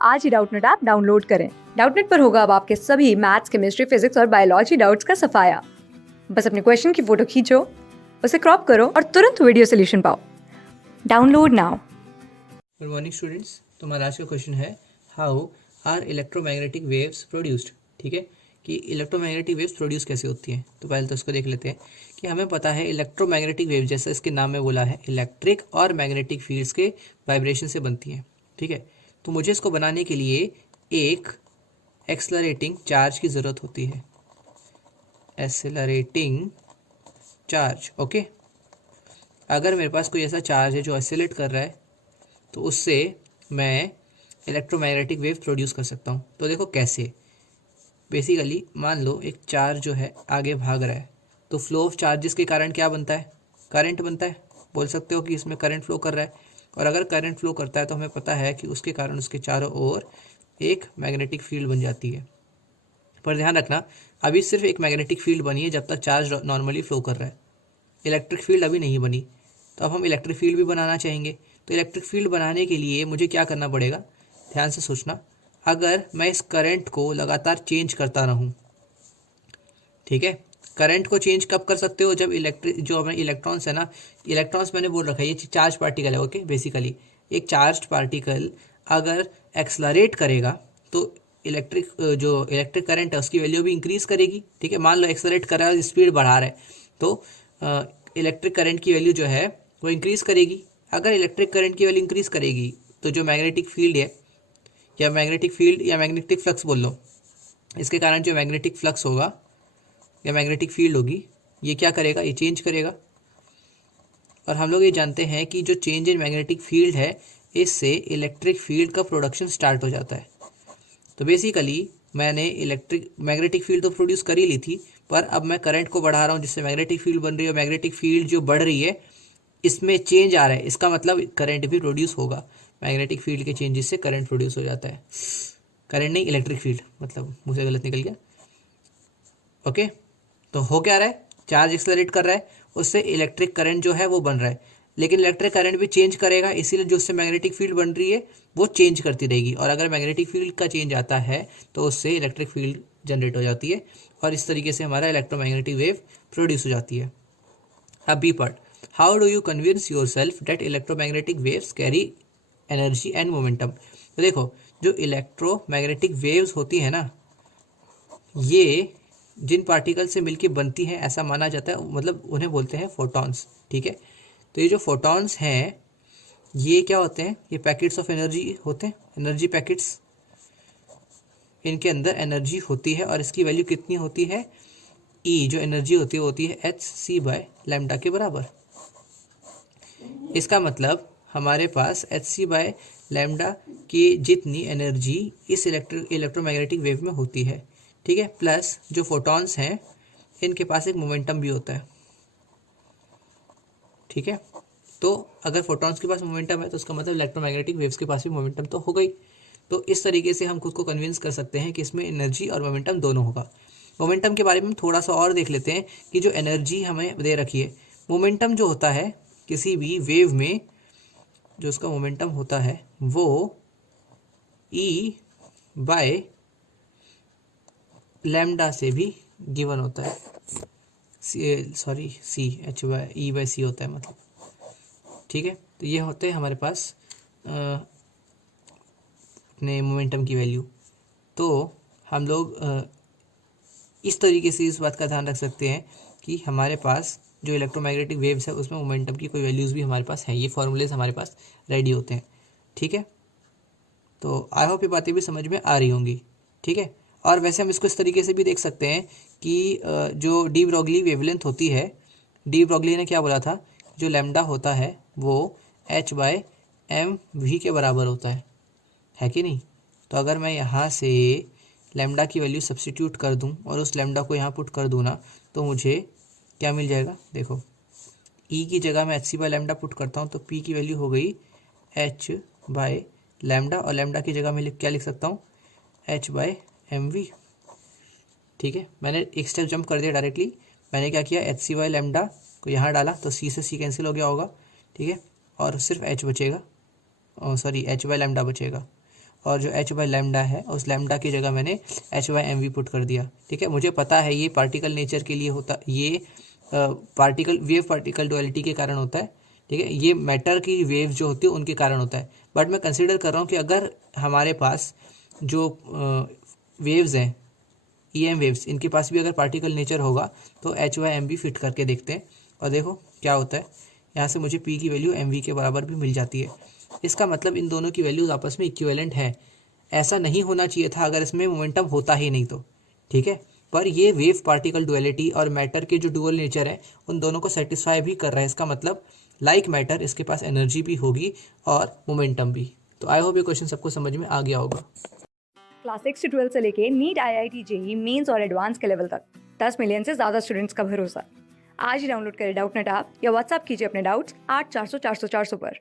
आज ही Doubtnut app download करें। Doubtnut पर होगा अब आपके सभी मैथ्स, केमिस्ट्री, फिजिक्स और बायोलॉजी डाउट्स का सफाया। बस अपने क्वेश्चन की फोटो खींचो, उसे क्रॉप करो और तुरंत वीडियो सोल्यूशन पाओ। Download now. Good morning students. तुम्हारा आज का क्वेश्चन है how are electromagnetic waves produced. ठीक है, कि इलेक्ट्रोमैग्नेटिक वेव्स प्रोड्यूस कैसे होती हैं। तो पहले तो इसको देख लेते हैं कि हमें पता है इलेक्ट्रोमैग्नेटिक वेव जैसा इसके नाम में बोला है इलेक्ट्रिक और मैग्नेटिक फील्ड्स के वाइब्रेशन से बनती हैं। ठीक है, तो मुझे इसको बनाने के लिए एक एक्सलरेटिंग चार्ज की ज़रूरत होती है। Accelerating charge. ओके, अगर मेरे पास कोई ऐसा चार्ज है जो एक्सेलरेट कर रहा है तो उससे मैं इलेक्ट्रोमैग्नेटिक वेव प्रोड्यूस कर सकता हूँ। तो देखो कैसे। बेसिकली मान लो एक चार्ज जो है आगे भाग रहा है, तो फ्लो ऑफ चार्जेस के कारण क्या बनता है, करंट बनता है। बोल सकते हो कि इसमें करंट फ्लो कर रहा है, और अगर करंट फ्लो करता है तो हमें पता है कि उसके कारण उसके चारों ओर एक मैग्नेटिक फील्ड बन जाती है। पर ध्यान रखना, अभी सिर्फ एक मैग्नेटिक फील्ड बनी है जब तक चार्ज नॉर्मली फ्लो कर रहा है। इलेक्ट्रिक फील्ड अभी नहीं बनी। तो अब हम इलेक्ट्रिक फील्ड भी बनाना चाहेंगे। तो इलेक्ट्रिक फील्ड बनाने के लिए मुझे क्या करना पड़ेगा, ध्यान से सोचना। अगर मैं इस करंट को लगातार चेंज करता रहूं, ठीक है, करंट को चेंज कब कर सकते हो, जब जो अपने इलेक्ट्रॉन्स है ना, इलेक्ट्रॉन्स मैंने बोल रखा है ये चार्ज पार्टिकल है। ओके, बेसिकली एक चार्ज पार्टिकल अगर एक्सलरेट करेगा तो इलेक्ट्रिक करंट है उसकी वैल्यू भी इंक्रीज करेगी। ठीक है, मान लो एक्सलरेट कर रहा है, स्पीड बढ़ा रहा है, तो इलेक्ट्रिक करंट की वैल्यू जो है वो इंक्रीज करेगी। अगर इलेक्ट्रिक करंट की वैल्यू इंक्रीज करेगी तो जो मैग्नेटिक फील्ड है या मैग्नेटिक फ्लक्स बोल लो, इसके कारण जो मैग्नेटिक फ्लक्स होगा या मैग्नेटिक फील्ड होगी, ये क्या करेगा, ये चेंज करेगा। और हम लोग ये जानते हैं कि जो चेंज इन मैग्नेटिक फील्ड है इससे इलेक्ट्रिक फील्ड का प्रोडक्शन स्टार्ट हो जाता है। तो बेसिकली मैंने मैग्नेटिक फील्ड तो प्रोड्यूस कर ही ली थी, पर अब मैं करंट को बढ़ा रहा हूँ जिससे मैग्नेटिक फील्ड बन रही है। मैग्नेटिक फील्ड जो बढ़ रही है इसमें चेंज आ रहा है, इसका मतलब करंट भी प्रोड्यूस होगा। मैग्नेटिक फील्ड के चेंजेस से करंट प्रोड्यूस हो जाता है। करंट नहीं, इलेक्ट्रिक फील्ड, मतलब मुझसे गलत निकल गया। ओके, तो हो क्या रहा है, चार्ज एक्सलरेट कर रहा है, उससे इलेक्ट्रिक करंट जो है वो बन रहा है, लेकिन इलेक्ट्रिक करंट भी चेंज करेगा, इसीलिए जो उससे मैग्नेटिक फील्ड बन रही है वो चेंज करती रहेगी। और अगर मैग्नेटिक फील्ड का चेंज आता है तो उससे इलेक्ट्रिक फील्ड जनरेट हो जाती है, और इस तरीके से हमारा इलेक्ट्रोमैग्नेटिक वेव प्रोड्यूस हो जाती है। अब B part, how do you convince yourself that electromagnetic waves carry energy and momentum. तो देखो, जो इलेक्ट्रोमैग्नेटिक वेव्स होती है ना, ये जिन पार्टिकल से मिलके बनती हैं ऐसा माना जाता है, मतलब उन्हें बोलते हैं फोटॉन्स। ठीक है, तो ये जो फोटॉन्स हैं ये क्या होते हैं, ये पैकेट्स ऑफ एनर्जी होते हैं, एनर्जी पैकेट्स। इनके अंदर एनर्जी होती है और इसकी वैल्यू कितनी होती है, ई जो एनर्जी होती है hc/लैम्डा के बराबर। इसका मतलब हमारे पास hc/लैम्डा की जितनी एनर्जी इस इलेक्ट्रोमैग्नेटिक वेव में होती है। ठीक है, प्लस जो फोटॉन्स हैं इनके पास एक मोमेंटम भी होता है। ठीक है, तो अगर फोटॉन्स के पास मोमेंटम है तो उसका मतलब इलेक्ट्रोमैग्नेटिक वेव्स के पास भी मोमेंटम तो हो गई। तो इस तरीके से हम खुद को कन्विंस कर सकते हैं कि इसमें एनर्जी और मोमेंटम दोनों होगा। मोमेंटम के बारे में थोड़ा सा और देख लेते हैं कि जो एनर्जी हमें दे रखी है, मोमेंटम जो होता है किसी भी वेव में, जो उसका मोमेंटम होता है वो E/λ से भी गिवन होता है। सी E/c होता है मतलब। ठीक है, तो ये होते हैं हमारे पास अपने मोमेंटम की वैल्यू। तो हम लोग इस तरीके से इस बात का ध्यान रख सकते हैं कि हमारे पास जो इलेक्ट्रोमैग्नेटिक वेव्स है उसमें मोमेंटम की कोई वैल्यूज़ भी हमारे पास हैं। ये फॉर्मूलेज हमारे पास रेडी होते हैं। ठीक है, तो आई होप ये बातें भी समझ में आ रही होंगी। ठीक है, और वैसे हम इसको इस तरीके से भी देख सकते हैं कि जो डी ब्रॉगली वेवलेंथ होती है, डी ब्रॉगली ने क्या बोला था, जो लैम्डा होता है वो h/mv के बराबर होता है कि नहीं। तो अगर मैं यहाँ से लैम्डा की वैल्यू सब्स्टिट्यूट कर दूँ और उस लैम्डा को यहाँ पुट कर दूँ ना, तो मुझे क्या मिल जाएगा, देखो ई की जगह मैं hc/लैम्डा पुट करता हूँ तो पी की वैल्यू हो गई h/लैम्डा, और लैम्डा की जगह मैं क्या लिख सकता हूँ, h/mv। ठीक है, मैंने एक स्टेप जंप कर दिया डायरेक्टली। मैंने क्या किया, hc/लैम्डा को यहाँ डाला तो c से c कैंसिल हो गया होगा। ठीक है, और सिर्फ h बचेगा, सॉरी h/लैम्डा बचेगा। और जो h बाई लैम्डा है उस लैम्डा की जगह मैंने h by M V put कर दिया। ठीक है, मुझे पता है ये पार्टिकल नेचर के लिए होता, ये पार्टिकल वेव पार्टिकल डुअलिटी के कारण होता है। ठीक है, ये मैटर की वेव जो होती है उनके कारण होता है। बट मैं कंसिडर कर रहा हूँ कि अगर हमारे पास जो वेव्स हैं EM वेव्स, इनके पास भी अगर पार्टिकल नेचर होगा तो h by M V fit करके देखते हैं और देखो क्या होता है। यहाँ से मुझे p की वैल्यू mv के बराबर भी मिल जाती है। इसका मतलब इन दोनों की वैल्यूज आपस में इक्विवेलेंट है। ऐसा नहीं होना चाहिए था अगर इसमें मोमेंटम होता ही नहीं तो। ठीक है, पर ये वेव पार्टिकल डुअलिटी और मैटर के जो डुअल नेचर है उन दोनों को सेटिस्फाई भी कर रहा है। इसका मतलब लाइक मैटर इसके पास एनर्जी भी होगी और मोमेंटम भी। तो आई होप ये क्वेश्चन सबको समझ में आ गया होगा। क्लास 6 से 12 से लेके नीट IIT JEE मेंस और एडवांस के लेवल तक 10 मिलियन से ज़्यादा स्टूडेंट्स का भरोसा। आज ही डाउनलोड करें डाउटनेट ऐप या व्हाट्सएप कीजिए अपने डाउट्स 8400 400 400 पर।